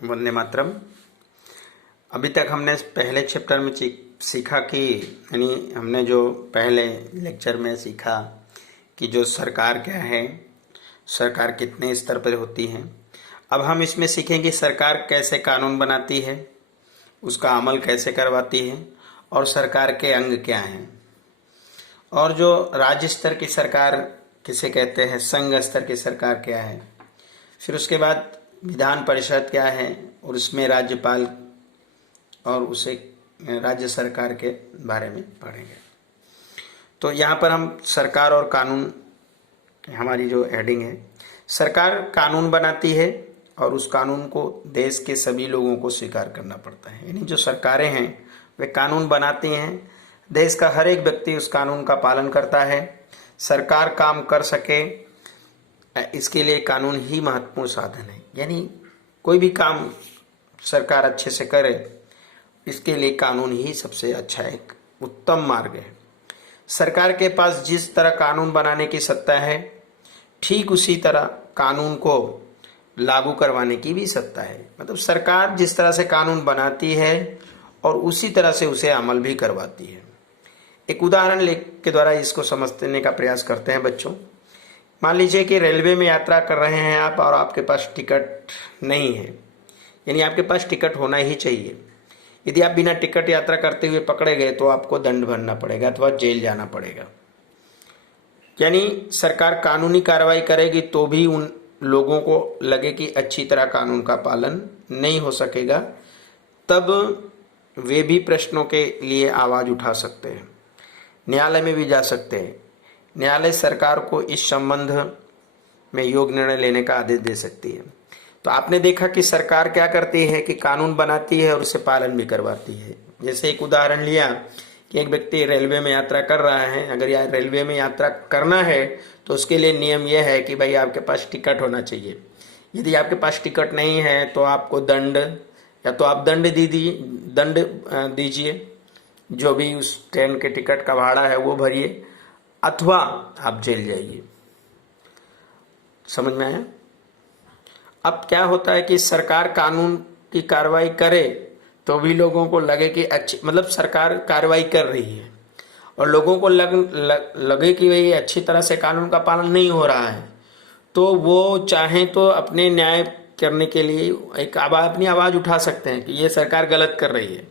वंदे मातरम। अभी तक हमने पहले चैप्टर में सीखा कि यानी हमने जो पहले लेक्चर में सीखा कि जो सरकार क्या है, सरकार कितने स्तर पर होती है। अब हम इसमें सीखेंगे सरकार कैसे कानून बनाती है, उसका अमल कैसे करवाती है और सरकार के अंग क्या हैं, और जो राज्य स्तर की सरकार किसे कहते हैं, संघ स्तर की सरकार क्या है, फिर उसके बाद विधान परिषद क्या है और उसमें राज्यपाल और उसे राज्य सरकार के बारे में पढ़ेंगे। तो यहाँ पर हम सरकार और कानून, हमारी जो हेडिंग है, सरकार कानून बनाती है और उस कानून को देश के सभी लोगों को स्वीकार करना पड़ता है। यानी जो सरकारें हैं वे कानून बनाती हैं, देश का हर एक व्यक्ति उस कानून का पालन करता है। सरकार काम कर सके इसके लिए कानून ही महत्वपूर्ण साधन है। यानी कोई भी काम सरकार अच्छे से करे इसके लिए कानून ही सबसे अच्छा एक उत्तम मार्ग है। सरकार के पास जिस तरह कानून बनाने की सत्ता है, ठीक उसी तरह कानून को लागू करवाने की भी सत्ता है। मतलब सरकार जिस तरह से कानून बनाती है और उसी तरह से उसे अमल भी करवाती है। एक उदाहरण के द्वारा इसको समझने का प्रयास करते हैं बच्चों। मान लीजिए कि रेलवे में यात्रा कर रहे हैं आप और आपके पास टिकट नहीं है, यानी आपके पास टिकट होना ही चाहिए। यदि आप बिना टिकट यात्रा करते हुए पकड़े गए तो आपको दंड भरना पड़ेगा अथवा जेल जाना पड़ेगा। यानी सरकार कानूनी कार्रवाई करेगी तो भी उन लोगों को लगे कि अच्छी तरह कानून का पालन नहीं हो सकेगा, तब वे भी प्रश्नों के लिए आवाज उठा सकते हैं, न्यायालय में भी जा सकते हैं। न्यायालय सरकार को इस संबंध में योग्य निर्णय लेने का आदेश दे सकती है। तो आपने देखा कि सरकार क्या करती है कि कानून बनाती है और उसे पालन भी करवाती है। जैसे एक उदाहरण लिया कि एक व्यक्ति रेलवे में यात्रा कर रहा है, अगर यार रेलवे में यात्रा करना है तो उसके लिए नियम यह है कि भाई आपके पास टिकट होना चाहिए। यदि आपके पास टिकट नहीं है तो आपको दंड, या तो आप दंड दीजिए, जो भी उस ट्रेन के टिकट का भाड़ा है वो भरिए, अथवा आप जेल जाइए। समझ में आया? अब क्या होता है कि सरकार कानून की कार्रवाई करे तो भी लोगों को लगे कि अच्छी, मतलब सरकार कार्रवाई कर रही है और लोगों को लगे कि भाई अच्छी तरह से कानून का पालन नहीं हो रहा है, तो वो चाहें तो अपने न्याय करने के लिए अपनी आवाज़ उठा सकते हैं कि ये सरकार गलत कर रही है।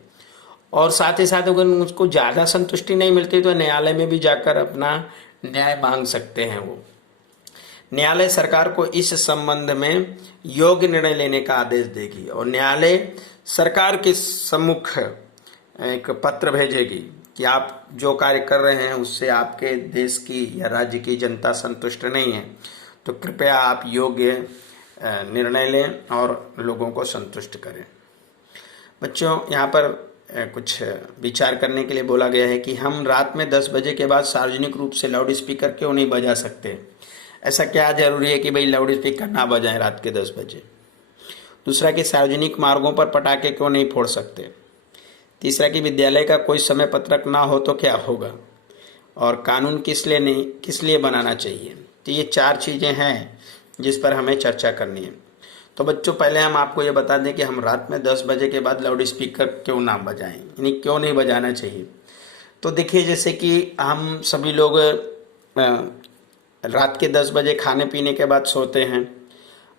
और साथ ही साथ अगर उसको ज़्यादा संतुष्टि नहीं मिलती तो न्यायालय में भी जाकर अपना न्याय मांग सकते हैं। वो न्यायालय सरकार को इस संबंध में योग्य निर्णय लेने का आदेश देगी और न्यायालय सरकार के सम्मुख एक पत्र भेजेगी कि आप जो कार्य कर रहे हैं उससे आपके देश की या राज्य की जनता संतुष्ट नहीं है, तो कृपया आप योग्य निर्णय लें और लोगों को संतुष्ट करें। बच्चों, यहाँ पर कुछ विचार करने के लिए बोला गया है कि हम रात में 10 बजे के बाद सार्वजनिक रूप से लाउड स्पीकर क्यों नहीं बजा सकते। ऐसा क्या जरूरी है कि भाई लाउड स्पीकर ना बजाएं रात के 10 बजे। दूसरा कि सार्वजनिक मार्गों पर पटाखे क्यों नहीं फोड़ सकते। तीसरा कि विद्यालय का कोई समय पत्रक ना हो तो क्या होगा, और कानून किस लिए बनाना चाहिए। तो ये 4 चीज़ें हैं जिस पर हमें चर्चा करनी है। तो बच्चों, पहले हम आपको ये बता दें कि हम रात में 10 बजे के बाद लाउड स्पीकर क्यों ना बजाएं, यानी क्यों नहीं बजाना चाहिए। तो देखिए, जैसे कि हम सभी लोग रात के 10 बजे खाने पीने के बाद सोते हैं।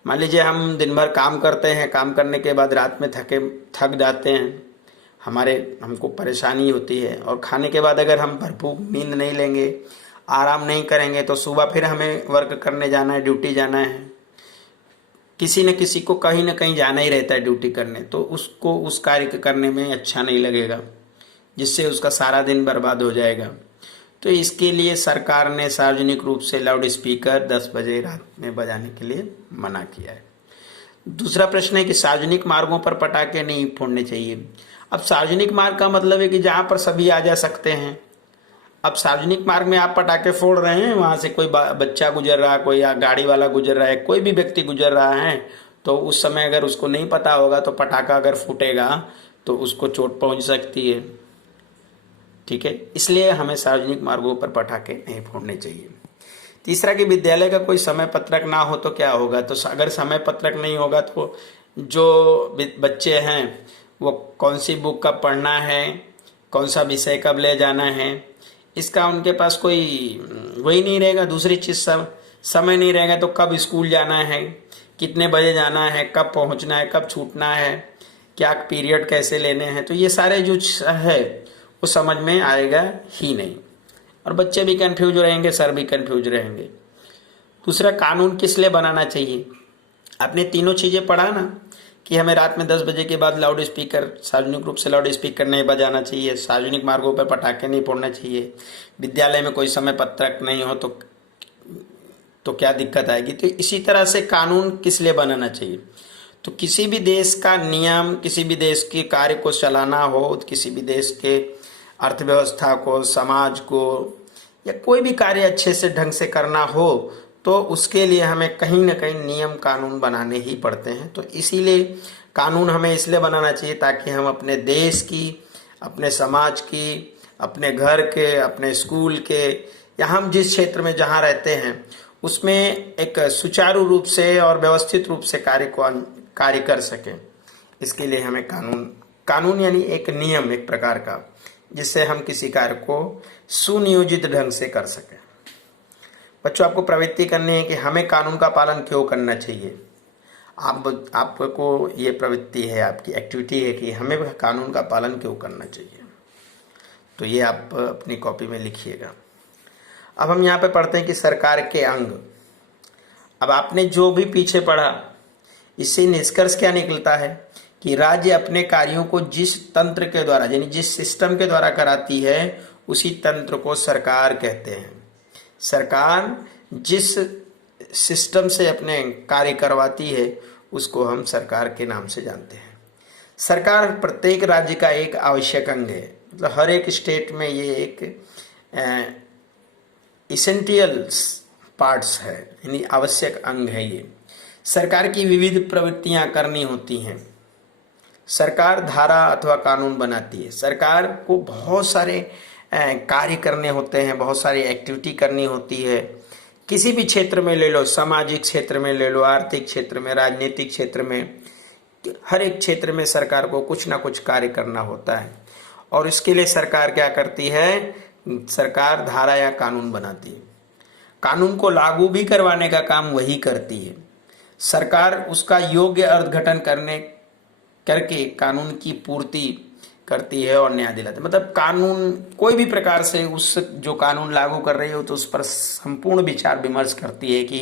मान लीजिए हम दिन भर काम करते हैं, काम करने के बाद रात में थक जाते हैं, हमको परेशानी होती है, और खाने के बाद अगर हम भरपूर नींद नहीं लेंगे, आराम नहीं करेंगे, तो सुबह फिर हमें वर्क करने जाना है, ड्यूटी जाना है। किसी न किसी को कहीं ना कहीं जाना ही रहता है ड्यूटी करने, तो उसको उस कार्य करने में अच्छा नहीं लगेगा, जिससे उसका सारा दिन बर्बाद हो जाएगा। तो इसके लिए सरकार ने सार्वजनिक रूप से लाउड स्पीकर 10 बजे रात में बजाने के लिए मना किया है। दूसरा प्रश्न है कि सार्वजनिक मार्गों पर पटाखे नहीं फोड़ने चाहिए। अब सार्वजनिक मार्ग का मतलब है कि जहाँ पर सभी आ जा सकते हैं। अब सार्वजनिक मार्ग में आप पटाखे फोड़ रहे हैं, वहाँ से कोई बच्चा गुजर रहा है, कोई गाड़ी वाला गुजर रहा है, कोई भी व्यक्ति गुजर रहा है, तो उस समय अगर उसको नहीं पता होगा तो पटाखा अगर फूटेगा तो उसको चोट पहुँच सकती है। ठीक है, इसलिए हमें सार्वजनिक मार्गों पर पटाखे नहीं फोड़ने चाहिए। तीसरा कि विद्यालय का कोई समय पत्रक ना हो तो क्या होगा। तो अगर समय पत्रक नहीं होगा तो जो बच्चे हैं वो कौन सी बुक कब पढ़ना है, कौन सा विषय कब ले जाना है, इसका उनके पास कोई वही नहीं रहेगा। दूसरी चीज़ सब समय नहीं रहेगा तो कब स्कूल जाना है, कितने बजे जाना है, कब पहुंचना है, कब छूटना है, क्या पीरियड कैसे लेने हैं, तो ये सारे जो है वो समझ में आएगा ही नहीं और बच्चे भी कंफ्यूज रहेंगे, सर भी कंफ्यूज रहेंगे। दूसरा, कानून किस लिए बनाना चाहिए। आपने तीनों चीज़ें पढ़ा ना कि हमें रात में 10 बजे के बाद लाउड स्पीकर, सार्वजनिक रूप से लाउड स्पीकर नहीं बजाना चाहिए, सार्वजनिक मार्गों पर पटाखे नहीं फोड़ने चाहिए, विद्यालय में कोई समय पत्रक नहीं हो तो क्या दिक्कत आएगी। तो इसी तरह से कानून किस लिए बनाना चाहिए। तो किसी भी देश का नियम, किसी भी देश के कार्य को चलाना हो, किसी भी देश के अर्थव्यवस्था को, समाज को, या कोई भी कार्य अच्छे से ढंग से करना हो तो उसके लिए हमें कहीं ना कहीं नियम कानून बनाने ही पड़ते हैं। तो इसीलिए कानून हमें इसलिए बनाना चाहिए ताकि हम अपने देश की, अपने समाज की, अपने घर के, अपने स्कूल के, या हम जिस क्षेत्र में जहाँ रहते हैं उसमें एक सुचारू रूप से और व्यवस्थित रूप से कार्य कर सकें। इसके लिए हमें कानून यानी एक नियम, एक प्रकार का, जिससे हम किसी कार्य को सुनियोजित ढंग से कर सकें। बच्चों, आपको प्रवृत्ति करनी है कि हमें कानून का पालन क्यों करना चाहिए। आपको ये प्रवृत्ति है, आपकी एक्टिविटी है कि हमें कानून का पालन क्यों करना चाहिए। तो ये आप अपनी कॉपी में लिखिएगा। अब हम यहाँ पे पढ़ते हैं कि सरकार के अंग। अब आपने जो भी पीछे पढ़ा, इससे निष्कर्ष क्या निकलता है कि राज्य अपने कार्यों को जिस तंत्र के द्वारा, यानी जिस सिस्टम के द्वारा कराती है, उसी तंत्र को सरकार कहते हैं। सरकार जिस सिस्टम से अपने कार्य करवाती है उसको हम सरकार के नाम से जानते हैं। सरकार प्रत्येक राज्य का एक आवश्यक अंग है, मतलब हर एक स्टेट में ये एक इसेंशियल्स पार्ट्स है, यानी आवश्यक अंग है। ये सरकार की विविध प्रवृत्तियां करनी होती हैं। सरकार धारा अथवा कानून बनाती है। सरकार को बहुत सारे कार्य करने होते हैं, बहुत सारी एक्टिविटी करनी होती है। किसी भी क्षेत्र में ले लो, सामाजिक क्षेत्र में ले लो, आर्थिक क्षेत्र में, राजनीतिक क्षेत्र में, हर एक क्षेत्र में सरकार को कुछ ना कुछ कार्य करना होता है। और इसके लिए सरकार क्या करती है, सरकार धारा या कानून बनाती है। कानून को लागू भी करवाने का काम वही करती है। सरकार उसका योग्य अर्थघटन करके कानून की पूर्ति करती है और न्याय दिलाती है। मतलब कानून कोई भी प्रकार से उस जो कानून लागू कर रही हो तो उस पर संपूर्ण विचार विमर्श करती है कि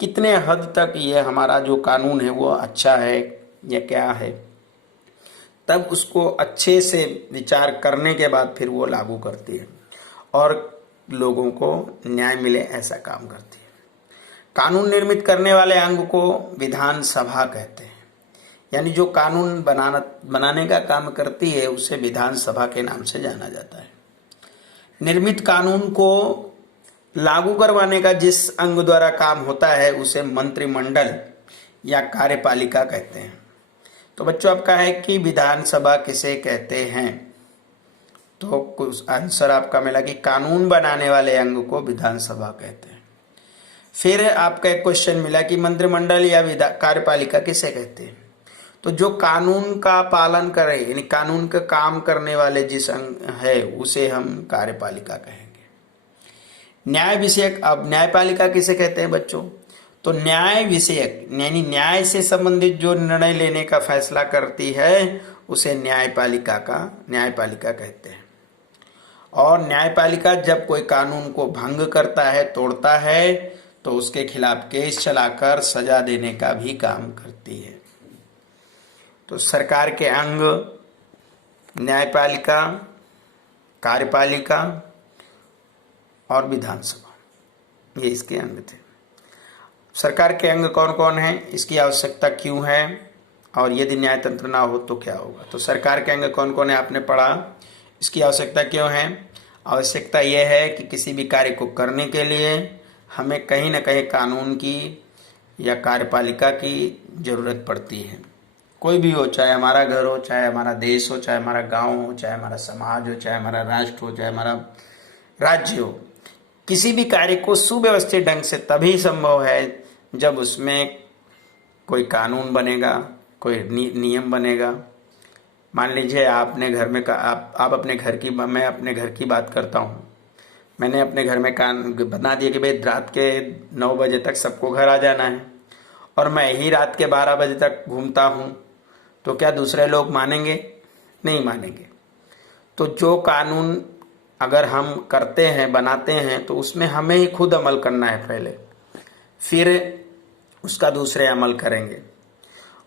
कितने हद तक ये हमारा जो कानून है वो अच्छा है या क्या है। तब उसको अच्छे से विचार करने के बाद फिर वो लागू करती है और लोगों को न्याय मिले ऐसा काम करती है। कानून निर्मित करने वाले अंग को विधानसभा कहते हैं, यानी जो कानून बनाने का काम करती है उसे विधानसभा के नाम से जाना जाता है। निर्मित कानून को लागू करवाने का जिस अंग द्वारा काम होता है उसे मंत्रिमंडल या कार्यपालिका कहते हैं। तो बच्चों, आपका है कि विधानसभा किसे कहते हैं, तो कुछ आंसर आपका मिला कि कानून बनाने वाले अंग को विधानसभा कहते हैं। फिर आपका एक क्वेश्चन मिला कि मंत्रिमंडल या कार्यपालिका किसे कहते हैं। तो जो कानून का पालन करे, यानी कानून का काम करने वाले जिस अंग है उसे हम कार्यपालिका कहेंगे। न्याय विषयक, अब न्यायपालिका किसे कहते हैं बच्चों, तो न्याय विषयक यानी न्याय से संबंधित जो निर्णय लेने का फैसला करती है उसे न्यायपालिका कहते हैं। और न्यायपालिका जब कोई कानून को भंग करता है, तोड़ता है, तो उसके खिलाफ केस चलाकर सजा देने का भी काम करती है। तो सरकार के अंग न्यायपालिका, कार्यपालिका और विधानसभा, ये इसके अंग थे। सरकार के अंग कौन कौन है, इसकी आवश्यकता क्यों है, और यदि न्यायतंत्र ना हो तो क्या होगा। तो सरकार के अंग कौन कौन है आपने पढ़ा, इसकी आवश्यकता क्यों है। आवश्यकता यह है कि किसी भी कार्य को करने के लिए हमें कहीं ना कहीं कानून की या कार्यपालिका की जरूरत पड़ती है। कोई भी हो, चाहे हमारा घर हो, चाहे हमारा देश हो, चाहे हमारा गांव हो, चाहे हमारा समाज हो, चाहे हमारा राष्ट्र हो, चाहे हमारा राज्य हो, किसी भी कार्य को सुव्यवस्थित ढंग से तभी संभव है जब उसमें कोई कानून बनेगा, कोई नियम बनेगा। मान लीजिए आपने घर में आप अपने घर की, मैं अपने घर की बात करता हूँ। मैंने अपने घर में बना दिया कि भाई रात के 9 बजे तक सबको घर आ जाना है, और मैं ही रात के 12 बजे तक घूमता हूँ, तो क्या दूसरे लोग मानेंगे? नहीं मानेंगे। तो जो कानून अगर हम करते हैं, बनाते हैं, तो उसमें हमें ही खुद अमल करना है पहले, फिर उसका दूसरे अमल करेंगे।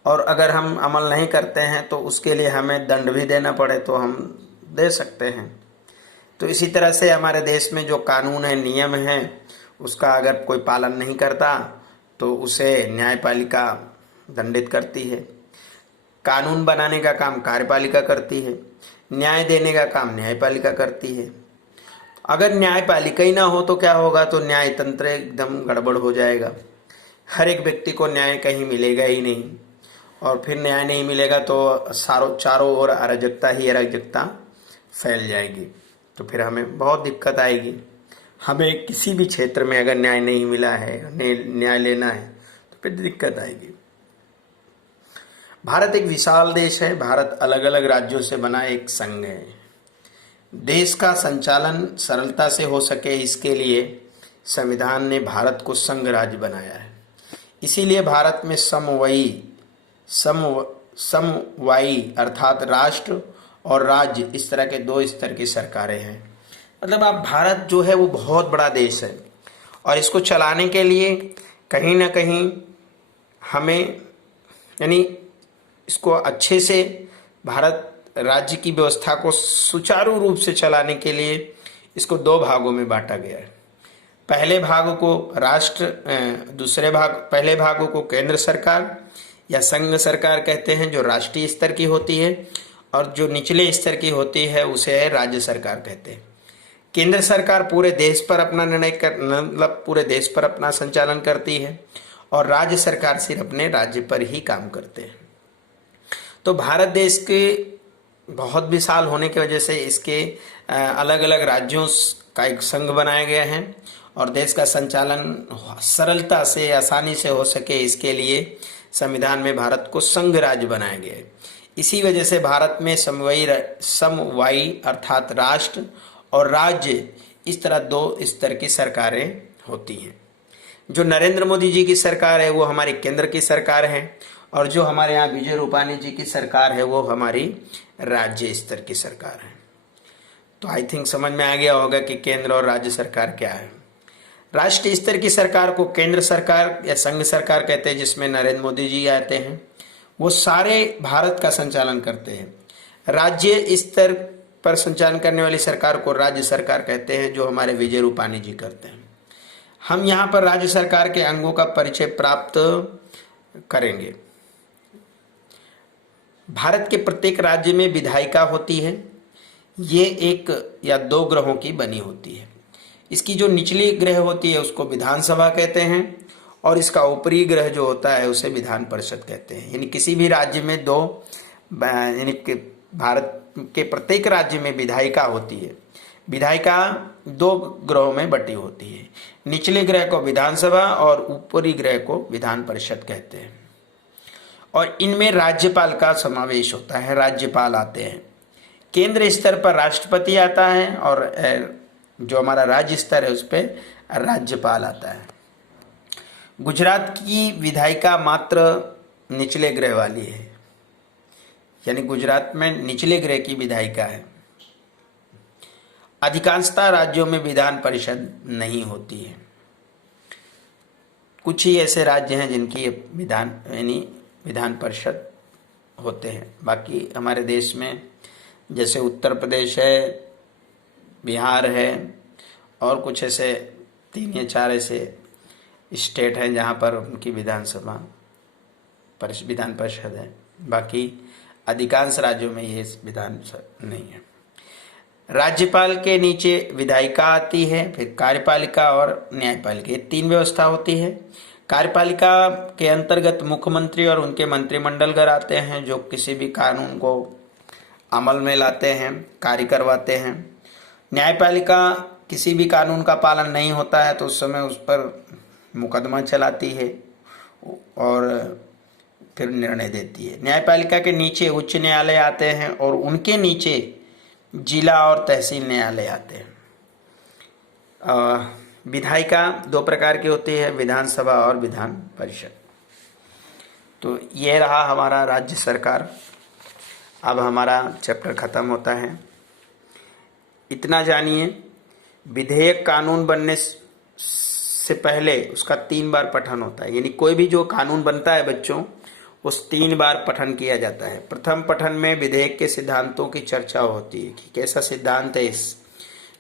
और अगर हम अमल नहीं करते हैं तो उसके लिए हमें दंड भी देना पड़े तो हम दे सकते हैं। तो इसी तरह से हमारे देश में जो कानून है, नियम है, उसका अगर कोई पालन नहीं करता तो उसे न्यायपालिका दंडित करती है। कानून बनाने का काम कार्यपालिका करती है, न्याय देने का काम न्यायपालिका करती है। अगर न्यायपालिका ही ना हो तो क्या होगा? तो न्याय तंत्र एकदम गड़बड़ हो जाएगा। हर एक व्यक्ति को न्याय कहीं मिलेगा ही नहीं, और फिर न्याय नहीं मिलेगा तो चारों ओर अराजकता ही अराजकता फैल जाएगी। तो फिर हमें बहुत दिक्कत आएगी। हमें किसी भी क्षेत्र में अगर न्याय नहीं मिला है, न्याय लेना है, तो फिर दिक्कत आएगी। भारत एक विशाल देश है। भारत अलग अलग राज्यों से बना एक संघ है। देश का संचालन सरलता से हो सके, इसके लिए संविधान ने भारत को संघ राज्य बनाया है। इसीलिए भारत में समवायी अर्थात राष्ट्र और राज्य, इस तरह के 2 स्तर की सरकारें हैं। मतलब आप भारत जो है वो बहुत बड़ा देश है, और इसको चलाने के लिए कहीं ना कहीं हमें, यानी इसको अच्छे से भारत राज्य की व्यवस्था को सुचारू रूप से चलाने के लिए इसको 2 भागों में बांटा गया है। पहले भाग को राष्ट्र, पहले भागों को केंद्र सरकार या संघ सरकार कहते हैं, जो राष्ट्रीय स्तर की होती है, और जो निचले स्तर की होती है उसे राज्य सरकार कहते हैं। केंद्र सरकार पूरे देश पर अपना मतलब पूरे देश पर अपना संचालन करती है, और राज्य सरकार सिर्फ अपने राज्य पर ही काम करते हैं। तो भारत देश के बहुत विशाल होने की वजह से इसके अलग अलग राज्यों का एक संघ बनाया गया है, और देश का संचालन सरलता से, आसानी से हो सके, इसके लिए संविधान में भारत को संघ राज्य बनाया गया है। इसी वजह से भारत में समवायी अर्थात राष्ट्र और राज्य, इस तरह 2 स्तर की सरकारें होती हैं। जो नरेंद्र मोदी जी की सरकार है वो हमारी केंद्र की सरकार है, और जो हमारे यहाँ विजय रूपाणी जी की सरकार है वो हमारी राज्य स्तर की सरकार है। तो आई थिंक समझ में आ गया होगा कि केंद्र और राज्य सरकार क्या है। राष्ट्रीय स्तर की सरकार को केंद्र सरकार या संघ सरकार कहते हैं, जिसमें नरेंद्र मोदी जी आते हैं। वो सारे भारत का संचालन करते हैं। राज्य स्तर पर संचालन करने वाली सरकार को राज्य सरकार कहते हैं, जो हमारे विजय रूपाणी जी करते हैं। हम यहाँ पर राज्य सरकार के अंगों का परिचय प्राप्त करेंगे। भारत के प्रत्येक राज्य में विधायिका होती है। ये 1 या 2 ग्रहों की बनी होती है। इसकी जो निचली ग्रह होती है उसको विधानसभा कहते हैं, और इसका ऊपरी ग्रह जो होता है उसे विधान परिषद कहते हैं। यानी किसी भी राज्य में यानी कि भारत के प्रत्येक राज्य में विधायिका होती है। विधायिका 2 ग्रहों में बटी होती है। निचले ग्रह को विधानसभा और ऊपरी ग्रह को विधान परिषद कहते हैं। और इनमें राज्यपाल का समावेश होता है। राज्यपाल आते हैं। केंद्र स्तर पर राष्ट्रपति आता है, और जो हमारा राज्य स्तर है उस पर राज्यपाल आता है। गुजरात की विधायिका मात्र निचले ग्रह वाली है, यानी गुजरात में निचले ग्रह की विधायिका है। अधिकांशतः राज्यों में विधान परिषद नहीं होती है। कुछ ही ऐसे राज्य हैं जिनकी विधान परिषद होते हैं। बाकी हमारे देश में जैसे उत्तर प्रदेश है, बिहार है, और कुछ ऐसे 3 या 4 ऐसे स्टेट हैं जहाँ पर उनकी विधान परिषद है। बाकी अधिकांश राज्यों में ये विधान नहीं है। राज्यपाल के नीचे विधायिका आती है, फिर कार्यपालिका और न्यायपालिका, ये 3 व्यवस्था होती है। कार्यपालिका के अंतर्गत मुख्यमंत्री और उनके मंत्रिमंडलगण आते हैं, जो किसी भी कानून को अमल में लाते हैं, कार्य करवाते हैं। न्यायपालिका किसी भी कानून का पालन नहीं होता है तो उस समय उस पर मुकदमा चलाती है, और फिर निर्णय देती है। न्यायपालिका के नीचे उच्च न्यायालय आते हैं और उनके नीचे जिला और तहसील न्यायालय आते हैं। विधायिका 2 प्रकार की होती है, विधानसभा और विधान परिषद। तो ये रहा हमारा राज्य सरकार। अब हमारा चैप्टर खत्म होता है। इतना जानिए, विधेयक कानून बनने से पहले उसका 3 बार पठन होता है। यानी कोई भी जो कानून बनता है बच्चों, उस 3 बार पठन किया जाता है। प्रथम पठन में विधेयक के सिद्धांतों की चर्चा होती है कि कैसा सिद्धांत है इस।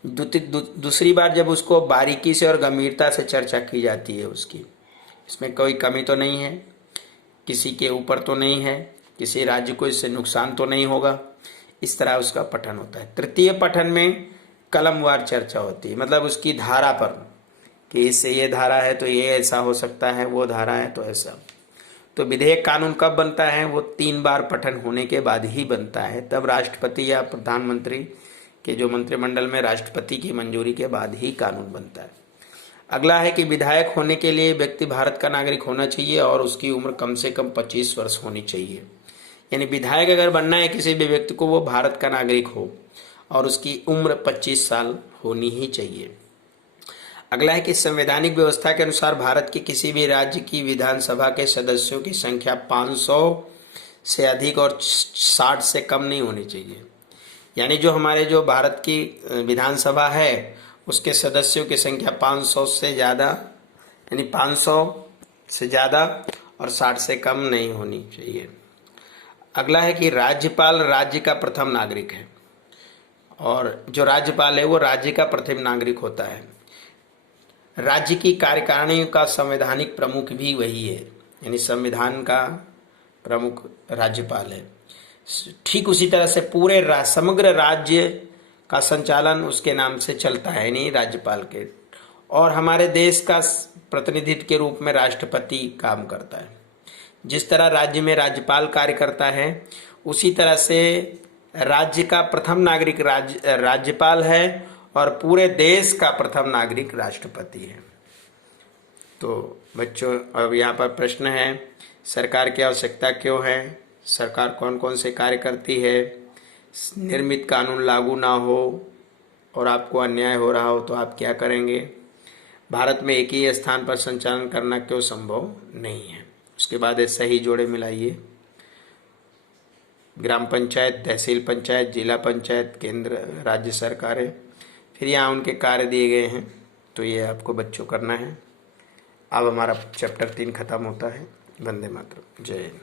दूसरी बार जब उसको बारीकी से और गंभीरता से चर्चा की जाती है उसकी, इसमें कोई कमी तो नहीं है, किसी के ऊपर तो नहीं है, किसी राज्य को इससे नुकसान तो नहीं होगा, इस तरह उसका पठन होता है। तृतीय पठन में कलमवार चर्चा होती है, मतलब उसकी धारा पर कि इससे ये धारा है तो ये ऐसा हो सकता है, वो धारा है तो ऐसा। तो विधेयक कानून कब बनता है? वो 3 बार पठन होने के बाद ही बनता है। तब राष्ट्रपति या प्रधानमंत्री के जो मंत्रिमंडल में राष्ट्रपति की मंजूरी के बाद ही कानून बनता है। अगला है कि विधायक होने के लिए व्यक्ति भारत का नागरिक होना चाहिए और उसकी उम्र कम से कम 25 वर्ष होनी चाहिए। यानी विधायक अगर बनना है किसी भी व्यक्ति को, वो भारत का नागरिक हो और उसकी उम्र 25 साल होनी ही चाहिए। अगला है कि संवैधानिक व्यवस्था के अनुसार भारत के किसी भी राज्य की विधानसभा के सदस्यों की संख्या 500 से अधिक और 60 से कम नहीं होनी चाहिए। यानी जो हमारे जो भारत की विधानसभा है उसके सदस्यों की संख्या 500 से ज़्यादा, यानी 500 से ज़्यादा और 60 से कम नहीं होनी चाहिए। अगला है कि राज्यपाल राज्य का प्रथम नागरिक है और जो राज्यपाल है वो राज्य का प्रथम नागरिक होता है। राज्य की कार्यकारिणी का संवैधानिक प्रमुख भी वही है, यानी संविधान का प्रमुख राज्यपाल है। ठीक उसी तरह से पूरे समग्र राज्य का संचालन उसके नाम से चलता है, यानी राज्यपाल के। और हमारे देश का प्रतिनिधित्व के रूप में राष्ट्रपति काम करता है। जिस तरह राज्य में राज्यपाल कार्य करता है, उसी तरह से राज्य का प्रथम नागरिक राज्यपाल है और पूरे देश का प्रथम नागरिक राष्ट्रपति है। तो बच्चों, अब यहाँ पर प्रश्न है, सरकार की आवश्यकता क्यों है? सरकार कौन कौन से कार्य करती है? निर्मित कानून लागू ना हो और आपको अन्याय हो रहा हो तो आप क्या करेंगे? भारत में एक ही स्थान पर संचालन करना क्यों संभव नहीं है? उसके बाद सही जोड़े मिलाइए। ग्राम पंचायत, तहसील पंचायत, जिला पंचायत, केंद्र राज्य सरकारें, फिर यहाँ उनके कार्य दिए गए हैं। तो ये आपको बच्चों करना है। अब हमारा चैप्टर 3 खत्म होता है। वंदे मातरम। जय हिंद।